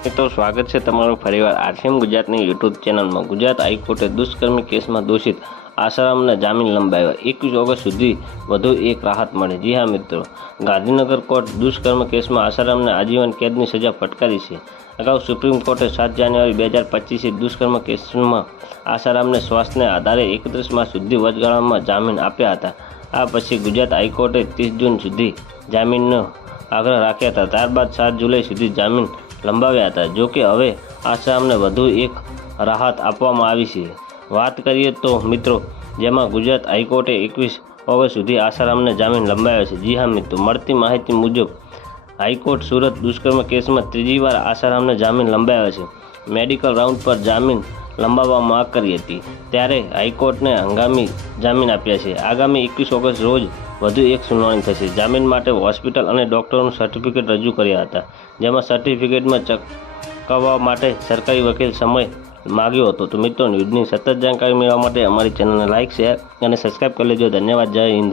મિત્રો સ્વાગત છે તમારું ફરીવાર આરસીએમ ગુજરાતની યુટ્યુબ ચેનલમાં। ગુજરાત હાઈકોર્ટે દુષ્કર્મ કેસમાં દોષિત આસારામને જામીન લંબાવ્યા। 21 ઓગસ્ટ સુધી વધુ એક રાહત મળી। જી હા મિત્રો, ગાંધીનગર કોર્ટ દુષ્કર્મ કેસમાં આસારામને આજીવન કેદની સજા ફટકારી છે। અગાઉ સુપ્રીમ કોર્ટે 7 જાન્યુઆરી 2025 દુષ્કર્મ કેસમાં આસારામને સ્વાસ્થ્યને આધારે 31 માર્ચ સુધી વચગાળામાં જામીન આપ્યા હતા। આ પછી ગુજરાત હાઈકોર્ટે 30 જૂન સુધી જામીનનો આગ્રહ રાખ્યા હતા। ત્યારબાદ 7 જુલાઈ સુધી જામીન લંબાવ્યા હતા। જો કે હવે આસારામને વધુ એક રાહત આપવામાં આવી છે। વાત કરીએ તો મિત્રો, જેમાં ગુજરાત હાઈકોર્ટે 21 ઓગસ્ટ સુધી આસારામને જામીન લંબાવ્યા છે। જી હા મિત્રો, મળતી માહિતી મુજબ હાઈકોર્ટ સુરત દુષ્કર્મ કેસમાં ત્રીજી વાર આસારામને જામીન લંબાવ્યા છે। મેડિકલ રાઉન્ડ પર જામીન લંબાવવા માંગ કરી હતી, ત્યારે હાઈકોર્ટને હંગામી જામીન આપ્યા છે। આગામી 21 ઓગસ્ટ રોજ વધુ એક સુનાવણી થશે। જામીન માટે હોસ્પિટલ અને ડોક્ટરોનું સર્ટિફિકેટ રજૂ કર્યા હતા, જેમાં સર્ટિફિકેટમાં ચકાવવા માટે સરકારી વકીલ સમય માગ્યો હતો। તો મિત્રો, ન્યૂઝની સતત જાણકારી મેળવવા માટે અમારી ચેનલને લાઇક, શેર અને સબસ્ક્રાઈબ કરી લેજો। ધન્યવાદ। જય હિન્દ।